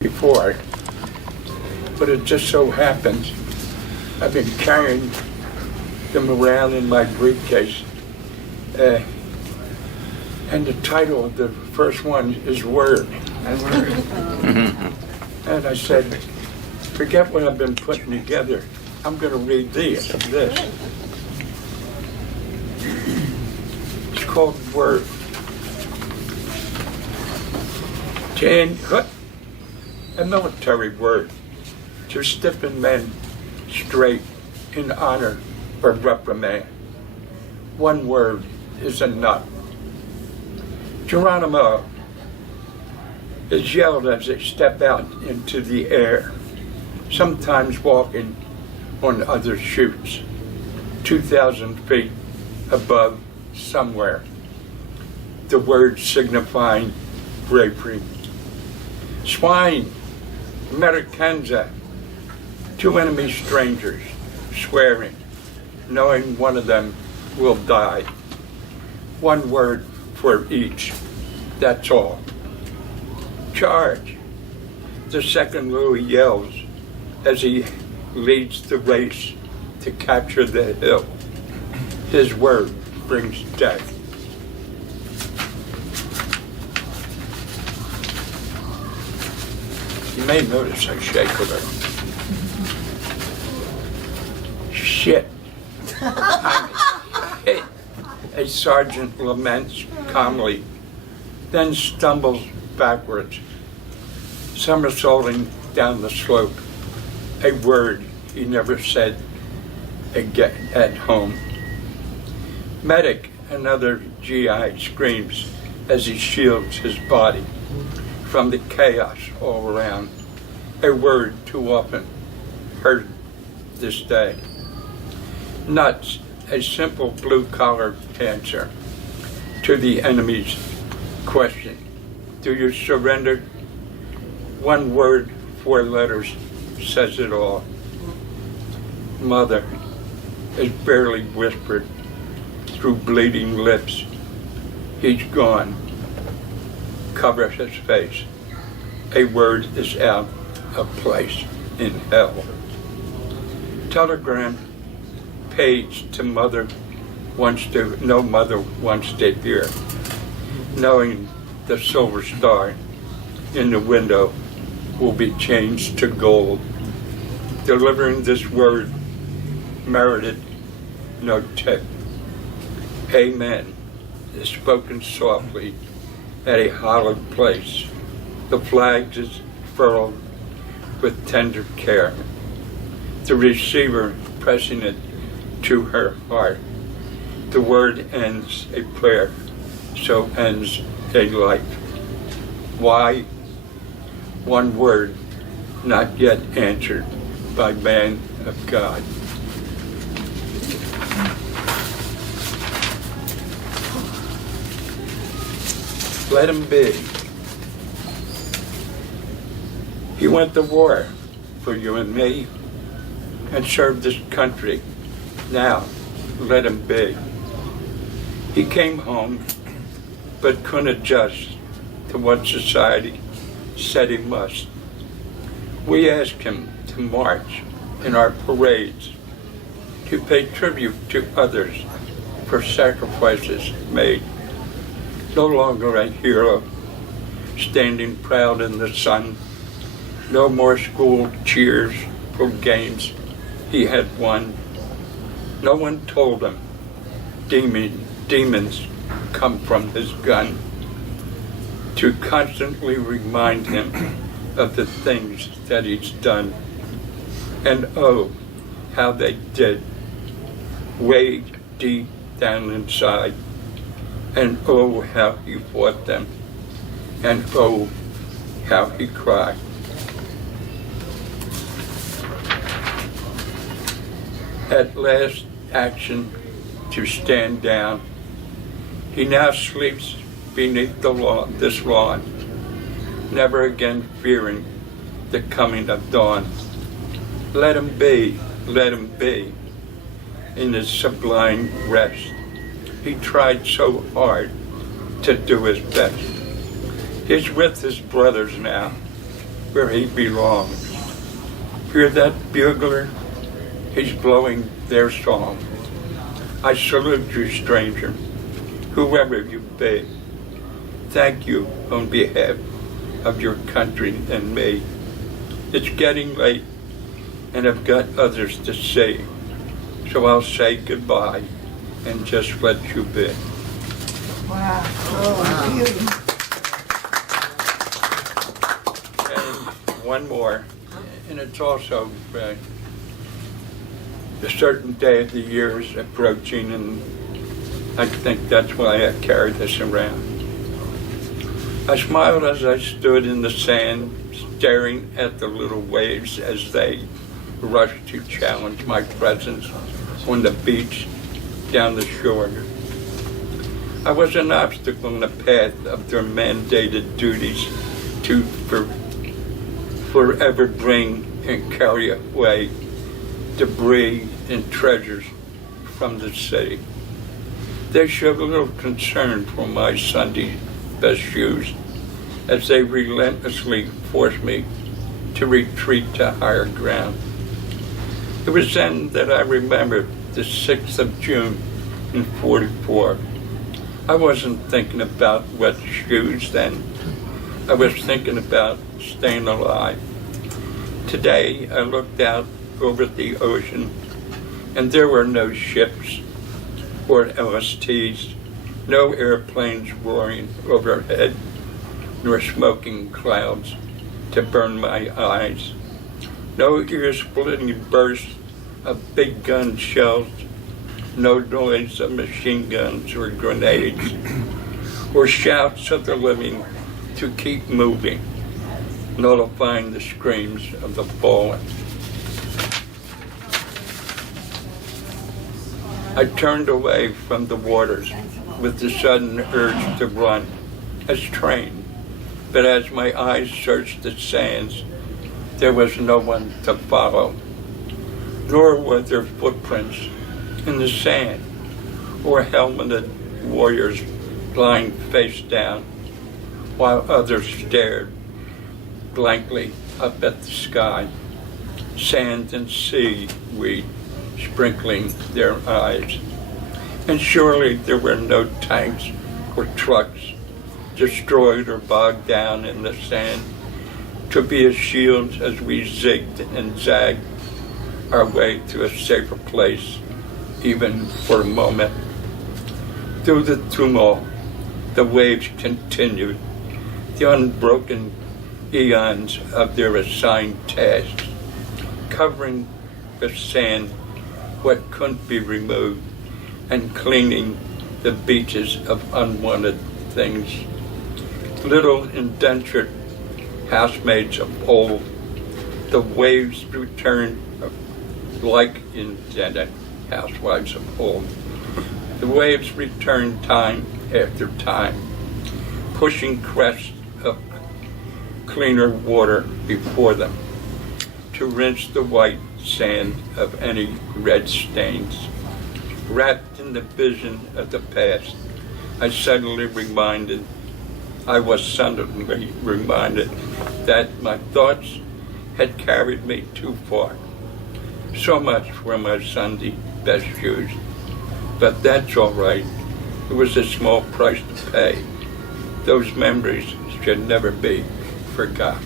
before, but it just so happens I've been carrying them around in my briefcase. And the title of the first one is Word. And I said, forget what I've been putting together. I'm going to read this. It's called Word. A military word to stiffen men straight in honor or reprimand. One word is enough. Geronimo is yelled as they step out into the air, sometimes walking on other chutes, 2,000 feet above somewhere. The word signifying bravery. Swine, Americanza, two enemy strangers, swearing, knowing one of them will die. One word for each, that's all. Charge, the second Louis yells as he leads the race to capture the hill. His word brings death. You may notice I shake a little. Shit. I'm hit. A sergeant laments calmly, then stumbles backwards, somersaulting down the slope. A word he never said again at home. Medic, another GI, screams as he shields his body from the chaos all around. A word too often heard this day. Nuts, a simple blue-collar answer to the enemy's question. Do you surrender? One word, 4 letters, says it all. Mother is barely whispered through bleeding lips. He's gone. Covers his face. A word is out of place in hell. Telegram page to mother no mother wants to hear, knowing the silver star in the window will be changed to gold. Delivering this word merited no tip. Amen is spoken softly at a hallowed place. The flag is furled with tender care. The receiver pressing it to her heart. The word ends a prayer, so ends a life. Why? One word not yet answered by man of God. Let him be. He went to war for you and me and served this country. Now, let him be. He came home, but couldn't adjust to what society said he must. We asked him to march in our parades, to pay tribute to others for sacrifices made. No longer a hero, standing proud in the sun. No more school cheers for games he had won. No one told him demons come from his gun. To constantly remind him of the things that he's done. And oh, how they did, way deep down inside. And oh, how he fought them. And oh, how he cried. At last, action to stand down. He now sleeps beneath this lawn, never again fearing the coming of dawn. Let him be, in his sublime rest. He tried so hard to do his best. He's with his brothers now, where he belongs. Hear that bugler? He's blowing their song. I salute you, stranger, whoever you be. Thank you on behalf of your country and me. It's getting late, and I've got others to see. So I'll say goodbye and just let you be. Wow. Oh, beautiful. And one more, and it's also a certain day of the year is approaching, and I think that's why I carry this around. I smiled as I stood in the sand, staring at the little waves as they rushed to challenge my presence on the beach down the shore. I was an obstacle in the path of their mandated duties to forever bring and carry away debris and treasures from the city. They showed a little concern for my Sunday best shoes as they relentlessly forced me to retreat to higher ground. It was then that I remembered the 6th of June in '44. I wasn't thinking about wet shoes then. I was thinking about staying alive. Today I looked out over the ocean, and there were no ships or LSTs, no airplanes roaring overhead, nor smoking clouds to burn my eyes, no ear-splitting bursts of big gun shells, no noise of machine guns or grenades, or shouts of the living to keep moving, nullifying the screams of the fallen. I turned away from the waters with the sudden urge to run, as trained, but as my eyes searched the sands, there was no one to follow, nor were there footprints in the sand or helmeted warriors lying face down, while others stared blankly up at the sky, sand and seaweed sprinkling their eyes. And surely there were no tanks or trucks destroyed or bogged down in the sand to be a shield as we zigged and zagged our way to a safer place, even for a moment. Through the tumult, the waves continued, the unbroken eons of their assigned tasks, covering with sand what couldn't be removed, and cleaning the beaches of unwanted things. Little indentured housemaids of old, the waves returned like indented housewives of old. The waves returned time after time, pushing crests of cleaner water before them to rinse the white sand of any red stains. Wrapped in the vision of the past, I was suddenly reminded that my thoughts had carried me too far. So much for my Sunday best shoes. But that's all right. It was a small price to pay. Those memories should never be forgotten.